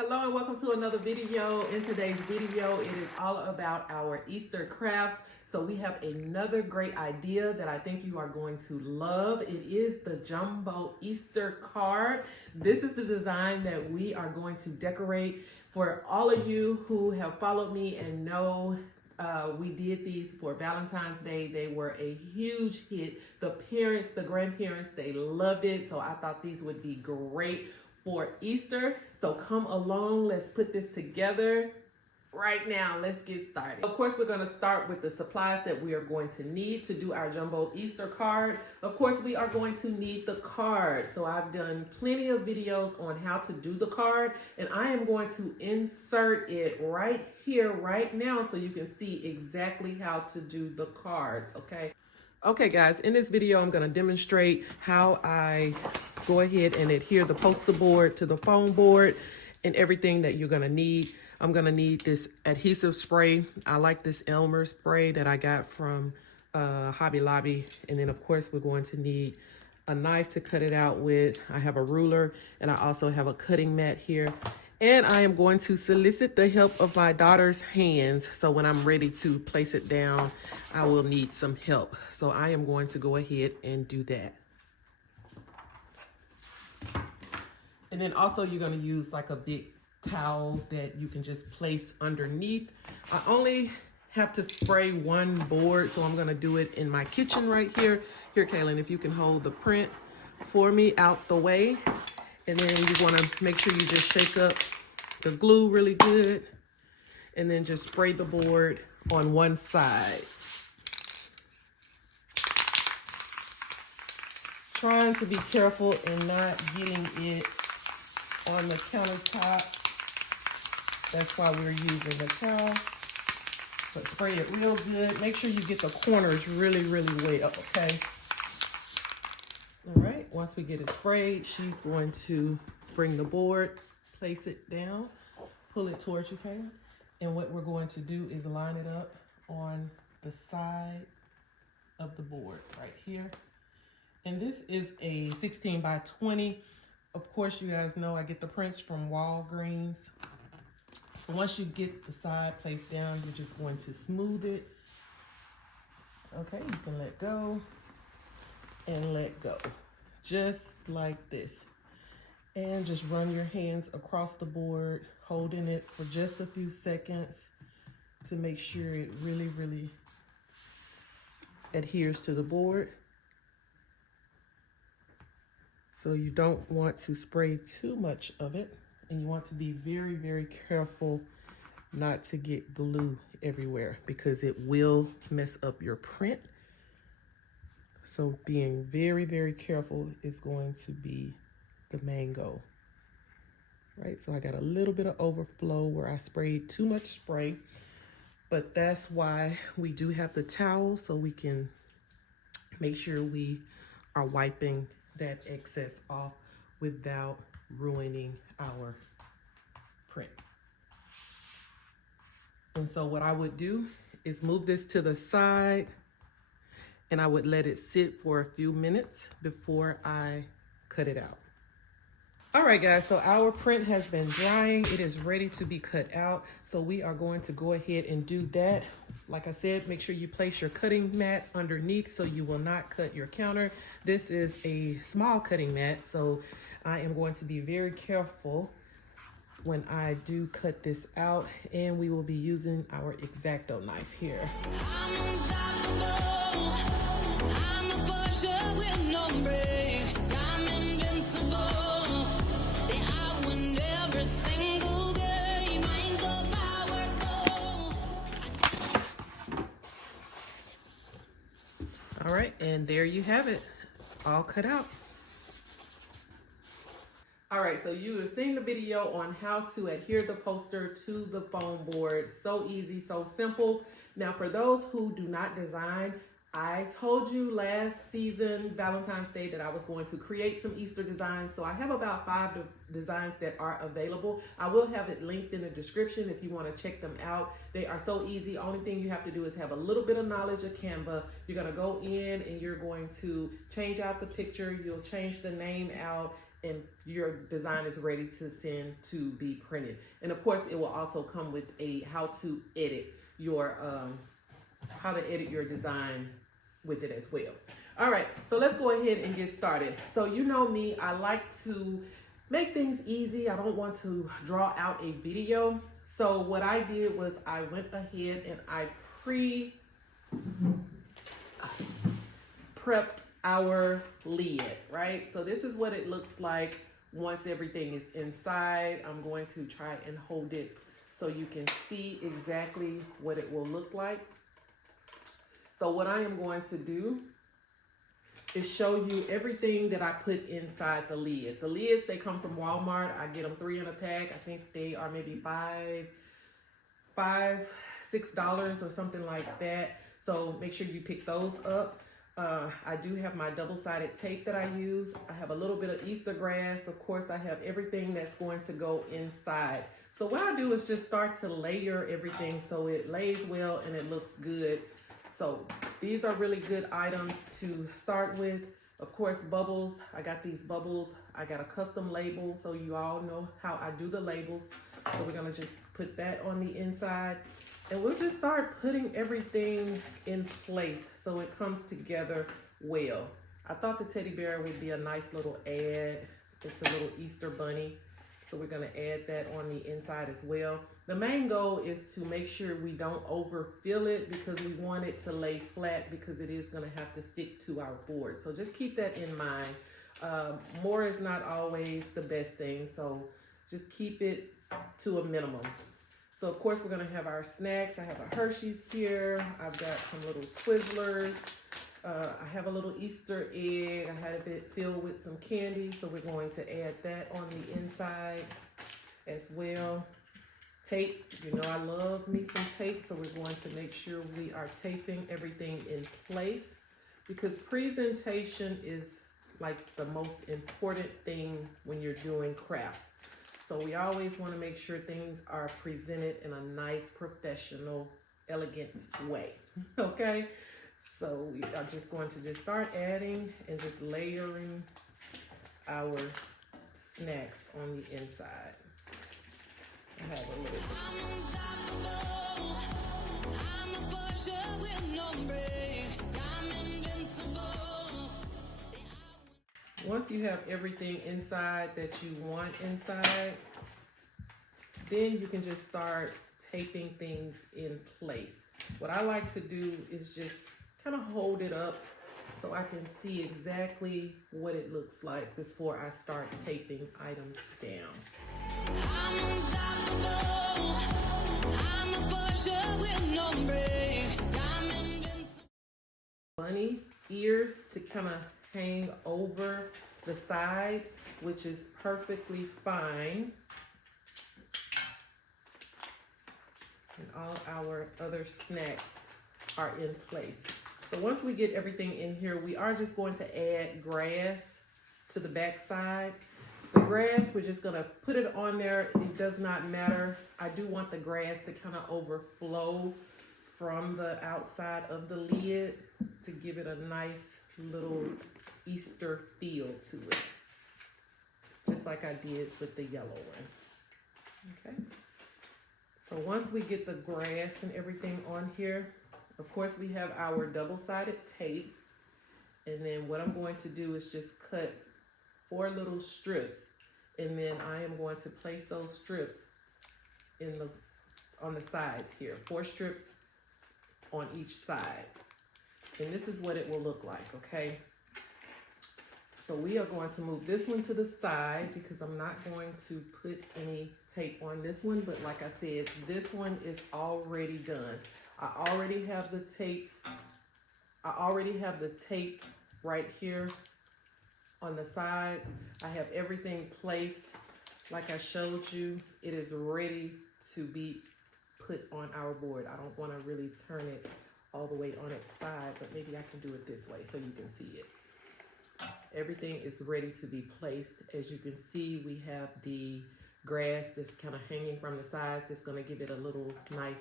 Hello and welcome to another video. In today's video, it is all about our Easter crafts. So we have another great idea that I think you are going to love. It is the Jumbo Easter card. This is the design that we are going to decorate. For all of you who have followed me and know we did these for Valentine's Day. They were a huge hit. The parents, the grandparents, they loved it. So I thought these would be great for Easter. So come along, let's put this together right now. Let's get started. Of course, we're going to start with the supplies that we are going to need to do our Jumbo Easter card. Of course, we are going to need the card. So I've done plenty of videos on how to do the card, and I am going to insert it right here, right now, so you can see exactly how to do the cards, okay? Okay guys, in this video, I'm gonna demonstrate how I go ahead and adhere the poster board to the foam board and everything that you're gonna need. I'm gonna need this adhesive spray. I like this Elmers spray that I got from Hobby Lobby. And then of course, we're going to need a knife to cut it out with. I have a ruler and I also have a cutting mat here. And I am going to solicit the help of my daughter's hands. So when I'm ready to place it down, I will need some help. So I am going to go ahead and do that. And then also you're going to use like a big towel that you can just place underneath. I only have to spray one board, so I'm going to do it in my kitchen right here. Here, Kaylin, if you can hold the print for me out the way. And then you want to make sure you just shake up the glue really good. And then just spray the board on one side. Trying to be careful and not getting it on the countertop. That's why we're using the towel. But spray it real good. Make sure you get the corners really, really well, okay? All right, once we get it sprayed, she's going to bring the board, place it down, pull it towards you, Kayla. And what we're going to do is line it up on the side of the board right here. And this is a 16 by 20. Of course, you guys know I get the prints from Walgreens. So once you get the side placed down, you're just going to smooth it. Okay, you can let go. And let go, just like this. And just run your hands across the board, holding it for just a few seconds to make sure it really, really adheres to the board. So you don't want to spray too much of it, and you want to be very, very careful not to get glue everywhere because it will mess up your print. So being very, very careful is going to be the main goal, right? So I got a little bit of overflow where I sprayed too much spray, but that's why we do have the towel so we can make sure we are wiping that excess off without ruining our print. And so what I would do is move this to the side, and I would let it sit for a few minutes before I cut it out. All right, guys, so our print has been drying. It is ready to be cut out. So we are going to go ahead and do that. Like I said, make sure you place your cutting mat underneath so you will not cut your counter. This is a small cutting mat, so I am going to be very careful when I do cut this out, and we will be using our X-Acto knife here. I'm a butcher with no breaks. I'm invincible. I win every single game. I'm so powerful. All right, and there you have it, all cut out. All right, so you have seen the video on how to adhere the poster to the foam board. So easy, so simple. Now, for those who do not design, I told you last season, Valentine's Day, that I was going to create some Easter designs. So I have about 5 designs that are available. I will have it linked in the description if you want to check them out. They are so easy. Only thing you have to do is have a little bit of knowledge of Canva. You're going to go in and you're going to change out the picture. You'll change the name out, and your design is ready to send to be printed. And of course, it will also come with a how to edit your design with it as well. All right, so let's go ahead and get started. So you know me, I like to make things easy. I don't want to draw out a video. So what I did was I went ahead and I prepped our lid, right? So this is what it looks like once everything is inside. I'm going to try and hold it so you can see exactly what it will look like. So what I am going to do is show you everything that I put inside the lid. The lids, they come from Walmart. I get them 3 in a pack. I think they are maybe $6 or something like that. So make sure you pick those up. I do have my double-sided tape that I use. I have a little bit of Easter grass. Of course, I have everything that's going to go inside. So what I do is just start to layer everything so it lays well and it looks good. So these are really good items to start with. Of course, bubbles. I got these bubbles. I got a custom label, so you all know how I do the labels. So we're gonna just put that on the inside. And we'll just start putting everything in place so it comes together well. I thought the teddy bear would be a nice little add. It's a little Easter bunny. So we're gonna add that on the inside as well. The main goal is to make sure we don't overfill it because we want it to lay flat because it is gonna have to stick to our board. So just keep that in mind. More is not always the best thing, so just keep it to a minimum. So of course we're gonna have our snacks. I have a Hershey's here. I've got some little Twizzlers. I have a little Easter egg. I have it filled with some candy, so we're going to add that on the inside as well. Tape, you know I love me some tape, so we're going to make sure we are taping everything in place because presentation is like the most important thing when you're doing crafts. So we always want to make sure things are presented in a nice, professional, elegant way, okay? So we are just going to just start adding and just layering our snacks on the inside. I have a little Once you have everything inside that you want inside, then you can just start taping things in place. What I like to do is just kind of hold it up so I can see exactly what it looks like before I start taping items down. I'm unstoppable. I'm a butcher with no breaks. I'm invincible. Bunny ears to kind of hang over the side, which is perfectly fine. And all our other snacks are in place. So once we get everything in here, we are just going to add grass to the back side. The grass, we're just gonna put it on there. It does not matter. I do want the grass to kind of overflow from the outside of the lid to give it a nice little Easter feel to it. Just like I did with the yellow one, okay? So once we get the grass and everything on here, of course we have our double-sided tape. And then what I'm going to do is just cut 4 little strips. And then I am going to place those strips on the sides here. 4 strips on each side. And this is what it will look like, okay? So we are going to move this one to the side because I'm not going to put any tape on this one. But like I said, this one is already done. I already have the tapes. I already have the tape right here on the side. I have everything placed like I showed you. It is ready to be put on our board. I don't want to really turn it all the way on its side, but maybe I can do it this way so you can see it. Everything is ready to be placed. As you can see, we have the grass that's kind of hanging from the sides. That's going to give it a little nice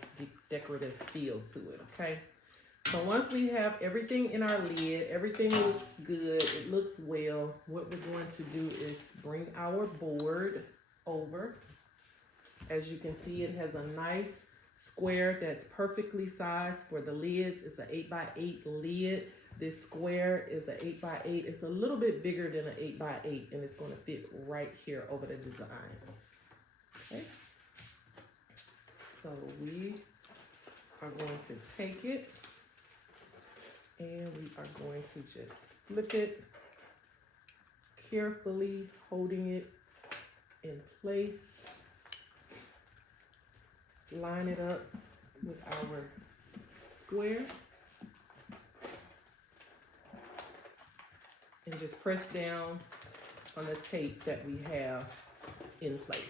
decorative feel to it, okay? So once we have everything in our lid, everything looks good, it looks well, what we're going to do is bring our board over. As you can see, it has a nice square that's perfectly sized for the lids. It's an 8x8 lid. This square is an 8x8. It's a little bit bigger than an 8x8, and it's going to fit right here over the design. Okay. So we are going to take it, and we are going to just flip it, carefully holding it in place. Line it up with our square. And just press down on the tape that we have in place.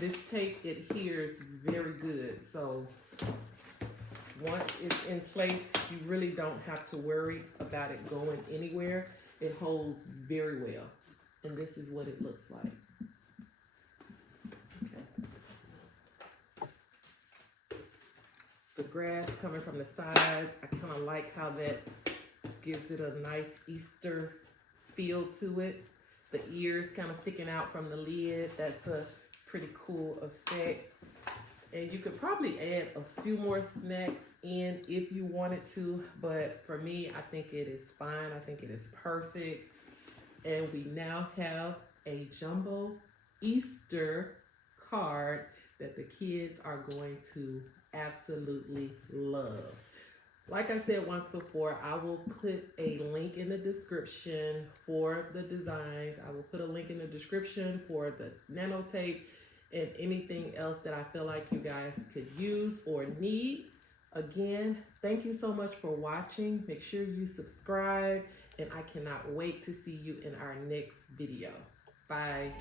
This tape adheres very good, so once it's in place, you really don't have to worry about it going anywhere. It holds very well, and this is what it looks like. Okay. The grass coming from the sides, I kind of like how that gives it a nice Easter feel to it. The ears kind of sticking out from the lid, that's a pretty cool effect. And you could probably add a few more snacks in if you wanted to, but for me, I think it is fine. I think it is perfect. And we now have a Jumbo Easter card that the kids are going to absolutely love. Like I said once before, I will put a link in the description for the designs. I will put a link in the description for the nano tape and anything else that I feel like you guys could use or need. Again, thank you so much for watching. Make sure you subscribe, and I cannot wait to see you in our next video. Bye.